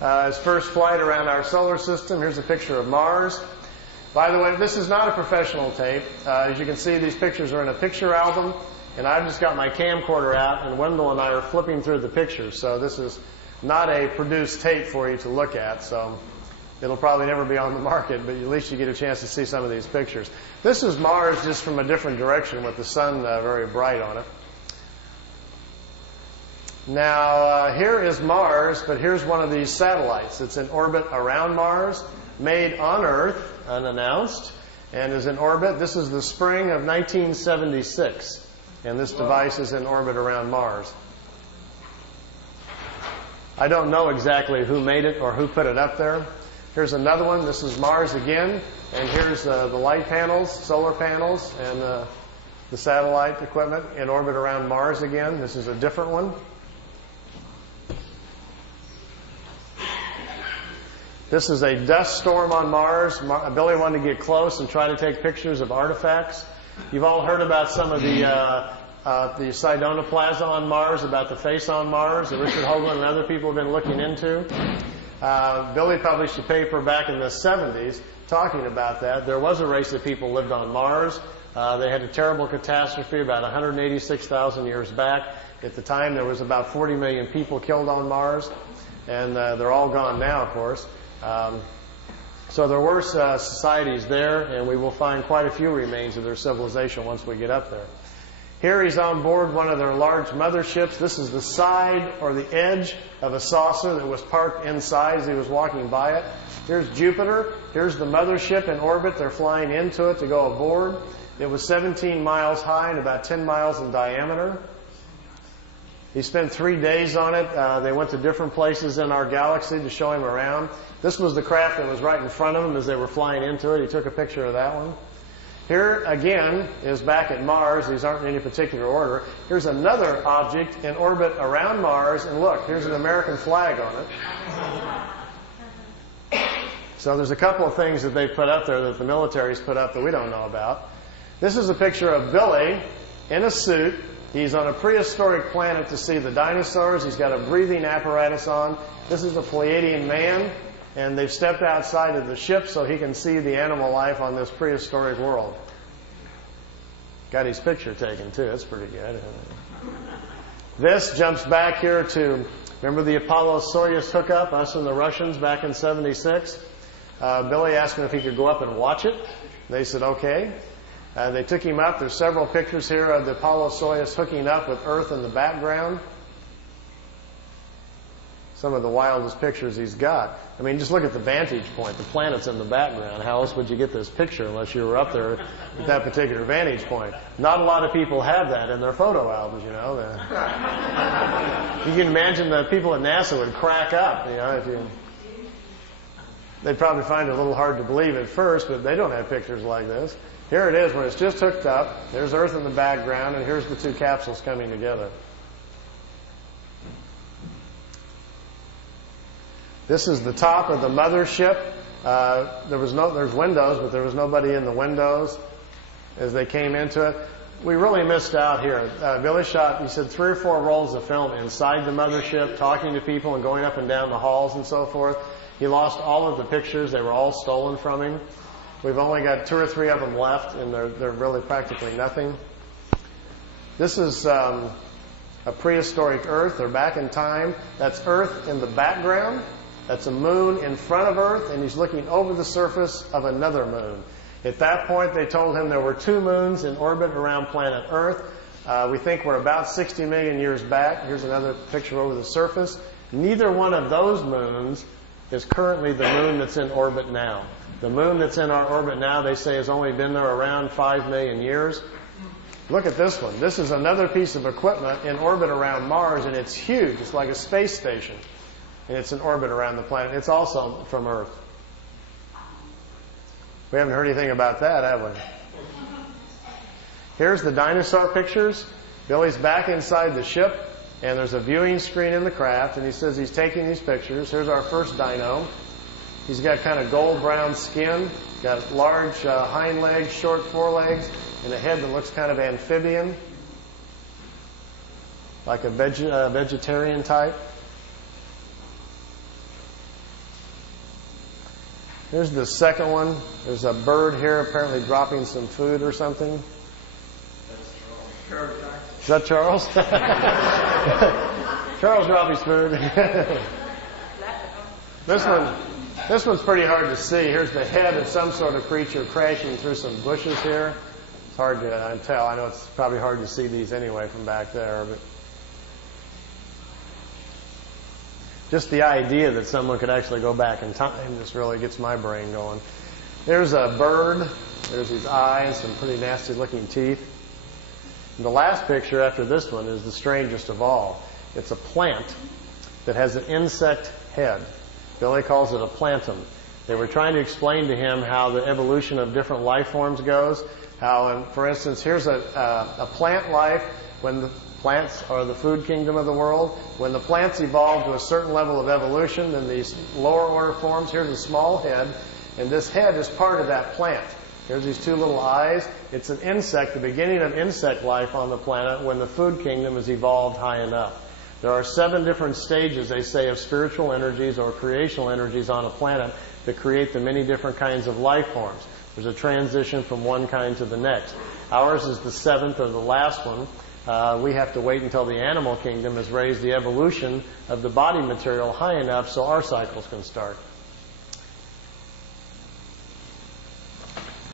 His first flight around our solar system. Here's a picture of Mars. By the way, this is not a professional tape. As you can see, these pictures are in a picture album, and I've just got my camcorder out, and Wendell and I are flipping through the pictures. So this is not a produced tape for you to look at. So it'll probably never be on the market, but at least you get a chance to see some of these pictures. This is Mars just from a different direction with the sun very bright on it. Now, here is Mars, but here's one of these satellites. It's in orbit around Mars, made on Earth, unannounced, and is in orbit. This is the spring of 1976, and this device is in orbit around Mars. I don't know exactly who made it or who put it up there. Here's another one. This is Mars again, and here's the light panels, solar panels, and the satellite equipment in orbit around Mars again. This is a different one. This is a dust storm on Mars. Billy wanted to get close and try to take pictures of artifacts. You've all heard about some of the Sedona Plaza on Mars, about the face on Mars that Richard Hoagland and other people have been looking into. Billy published a paper back in the 70s talking about that. There was a race of people lived on Mars. They had a terrible catastrophe about 186,000 years back. At the time, there was about 40 million people killed on Mars, and they're all gone now, of course. So there were societies there, and we will find quite a few remains of their civilization once we get up there. Here he's on board one of their large motherships. This is the side or the edge of a saucer that was parked inside as he was walking by it. Here's Jupiter. Here's the mothership in orbit. They're flying into it to go aboard. It was 17 miles high and about 10 miles in diameter. He spent 3 days on it. They went to different places in our galaxy to show him around. This was the craft that was right in front of him as they were flying into it. He took a picture of that one. Here, again, is back at Mars. These aren't in any particular order. Here's another object in orbit around Mars. And look, here's an American flag on it. So there's a couple of things that they put up there that the military's put up that we don't know about. This is a picture of Billy in a suit. He's on a prehistoric planet to see the dinosaurs. He's got a breathing apparatus on. This is a Pleiadian man, and they've stepped outside of the ship so he can see the animal life on this prehistoric world. Got his picture taken, too. That's pretty good. This jumps back here to, remember the Apollo-Soyuz hookup, us and the Russians back in 76? Billy asked him if he could go up and watch it. They said, okay. They took him up. There's several pictures here of the Apollo-Soyuz hooking up with Earth in the background. Some of the wildest pictures he's got. I mean, just look at the vantage point. The planet's in the background. How else would you get this picture unless you were up there at that particular vantage point? Not a lot of people have that in their photo albums, you know. You can imagine the people at NASA would crack up, you know. They'd probably find it a little hard to believe at first, but they don't have pictures like this. Here it is when it's just hooked up. There's Earth in the background, and here's the two capsules coming together. This is the top of the mothership. There's windows, but there was nobody in the windows as they came into it. We really missed out here. Billy shot, he said, 3 or 4 rolls of film inside the mothership, talking to people and going up and down the halls and so forth. He lost all of the pictures. They were all stolen from him. We've only got 2 or 3 of them left, and they're really practically nothing. This is a prehistoric Earth. They're back in time. That's Earth in the background. That's a moon in front of Earth, and he's looking over the surface of another moon. At that point, they told him there were 2 moons in orbit around planet Earth. We think we're about 60 million years back. Here's another picture over the surface. Neither one of those moons is currently the moon that's in orbit now. The moon that's in our orbit now, they say, has only been there around 5 million years. Look at this one. This is another piece of equipment in orbit around Mars, and it's huge. It's like a space station, and it's in orbit around the planet. It's also from Earth. We haven't heard anything about that, have we? Here's the dinosaur pictures. Billy's back inside the ship, and there's a viewing screen in the craft, and he says he's taking these pictures. Here's our first dino. He's got kind of gold-brown skin, got large hind legs, short forelegs, and a head that looks kind of amphibian, like a vegetarian type. Here's the second one. There's a bird here apparently dropping some food or something. Is that Charles? Charles dropped his food. This one's pretty hard to see. Here's the head of some sort of creature crashing through some bushes here. It's hard to tell. I know it's probably hard to see these anyway from back there, but just the idea that someone could actually go back in time just really gets my brain going. There's a bird. There's his eyes, some pretty nasty looking teeth. And the last picture after this one is the strangest of all. It's a plant that has an insect head. Billy calls it a plantum. They were trying to explain to him how the evolution of different life forms goes. How, for instance, here's a plant life when the plants are the food kingdom of the world. When the plants evolve to a certain level of evolution, then these lower order forms, here's a small head, and this head is part of that plant. Here's these two little eyes. It's an insect, the beginning of insect life on the planet when the food kingdom has evolved high enough. There are 7 different stages, they say, of spiritual energies or creational energies on a planet that create the many different kinds of life forms. There's a transition from one kind to the next. Ours is the 7th or the last one. We have to wait until the animal kingdom has raised the evolution of the body material high enough so our cycles can start.